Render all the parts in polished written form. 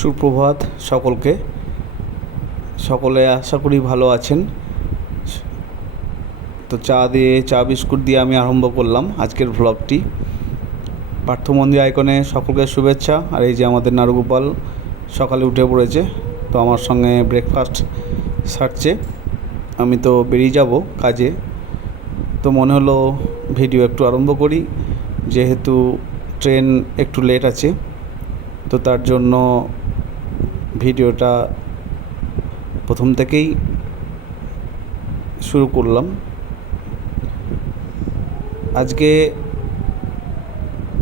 সুপ্রভাত সকলকে। সকলে আশা করি ভালো আছেন। তো চা বিস্কুট দিয়ে আমি আরম্ভ করলাম আজকের ভ্লগটি। পার্থ মন্দির আইকনে সকলকে শুভেচ্ছা। আর এই যে আমাদের নারুগোপাল সকালে উঠে পড়েছে, তো আমার সঙ্গে ব্রেকফাস্ট সারছে। আমি তো বেরিয়ে যাব কাজে, তো মনে হলো ভিডিও একটু আরম্ভ করি, যেহেতু ট্রেন একটু লেট আছে, তো তার জন্য ভিডিওটা প্রথম থেকেই শুরু করলাম। আজকে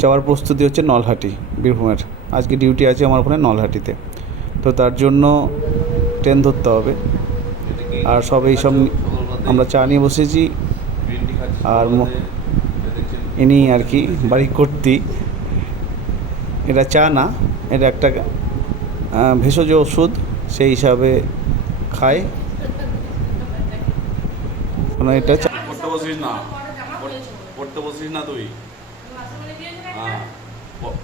যাওয়ার প্রস্তুতি হচ্ছে নলহাটি, বীরভূমের। আজকে ডিউটি আছে আমার ওখানে নলহাটিতে, তো তার জন্য ট্রেন ধরতে হবে। আর সব আমরা চা নিয়ে বসেছি। আর ইনি আর কি বাড়ি কর্তী। এটা চা না, এটা একটা ভেষজ ওষুধ, সেই হিসাবে খায়। এটা পড়তে বসিস না, পড়তে বসিস না তুই, হ্যাঁ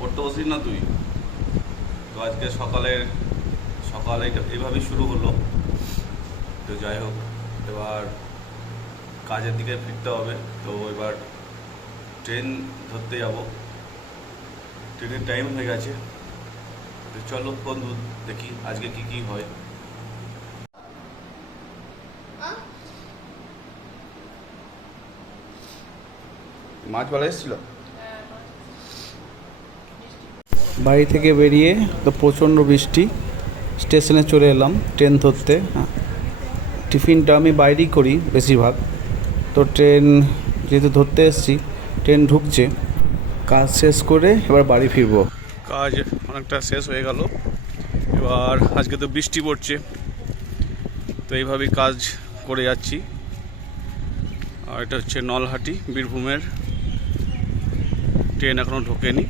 পড়তে বসিস না তুই। তো আজকে সকালে এইভাবেই শুরু হলো। তো যাই হোক, এবার কাজের দিকে ফিরতে হবে। তো এবার ট্রেন ধরতে যাব, ট্রেনের টাইম হয়ে গেছে। তো চলো বন্ধু, দেখি আজকে কি হয়। মাছ বলা এসেছিল। বাড়ি থেকে বেরিয়ে তো প্রচণ্ড বৃষ্টি, স্টেশনে চলে এলাম ট্রেন ধরতে। টিফিনটা আমি বাইরেই করি বেশিরভাগ। তো ট্রেন যেহেতু ধরতে এসেছি, ট্রেন ঢুকছে। কাজ শেষ করে এবার বাড়ি ফিরবো। কাজ অনেকটা শেষ হয়ে গেল। এবার আজকে তো বৃষ্টি পড়ছে, তো এইভাবেই কাজ করে যাচ্ছি। আর এটা হচ্ছে নলহাটি, বীরভূমের। ট্রেন এখনও ঢোকেনি,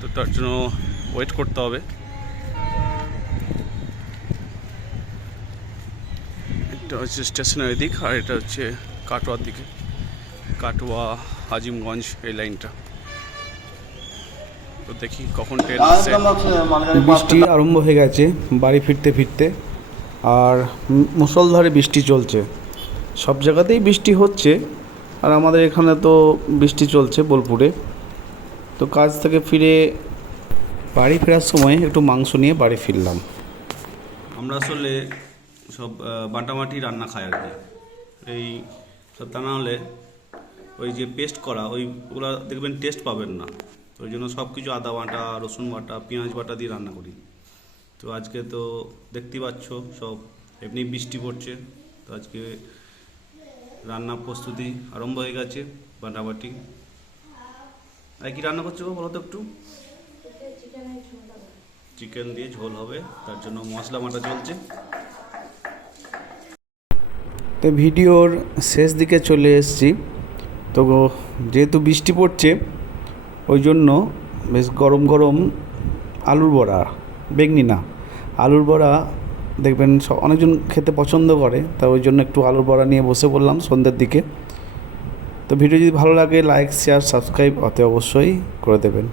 তো তার জন্য ওয়েট করতে হবে। এটা হচ্ছে স্টেশনের দিক, আর এটা হচ্ছে কাটোয়ার দিকে, কাটোয়া আজিমগঞ্জ এই লাইনটা। তো দেখি কখন ট্রেন আসছে। বৃষ্টি আরম্ভ হয়ে গেছে বাড়ি ফিরতে ফিরতে, আর মুষলধারে বৃষ্টি চলছে। সব জায়গাতেই বৃষ্টি হচ্ছে, আর আমাদের এখানে তো বৃষ্টি চলছে বোলপুরে। তো কাজ থেকে ফিরে বাড়ি ফেরার সময় একটু মাংস নিয়ে বাড়ি ফিরলাম। আমরা আসলে সব বাটামাটি রান্না খাই আর কি। এই সব তা না হলে ওই যে পেস্ট করা ওইগুলো দেখবেন টেস্ট পাবেন না। তো ওই জন্য সব কিছু আদা বাটা, রসুন বাটা, পেঁয়াজ বাটা দিয়ে রান্না করি। তো আজকে তো দেখতেই পাচ্ছ সব এমনি বৃষ্টি পড়ছে, তো আজকে রান্না প্রস্তুতি আরম্ভ হয়ে গেছে। বাটাবাটি আর কি রান্না করছো বলো তো একটু। চিকেন দিয়ে ঝোল হবে, তার জন্য মশলা বাটা চলছে। তো ভিডিওর শেষ দিকে চলে এসেছি। তো যেহেতু বৃষ্টি পড়ছে, ওই জন্য বেশ গরম গরম আলুর বড়া, বেগনি না, আলুর বড়া দেখবেন অনেকজন খেতে পছন্দ করে, তা ওই জন্য একটু আলুর বড়া নিয়ে বসে পড়লাম সন্ধ্যের দিকে। তো ভিডিও যদি ভালো লাগে লাইক, শেয়ার, সাবস্ক্রাইব অতি অবশ্যই করে দেবেন।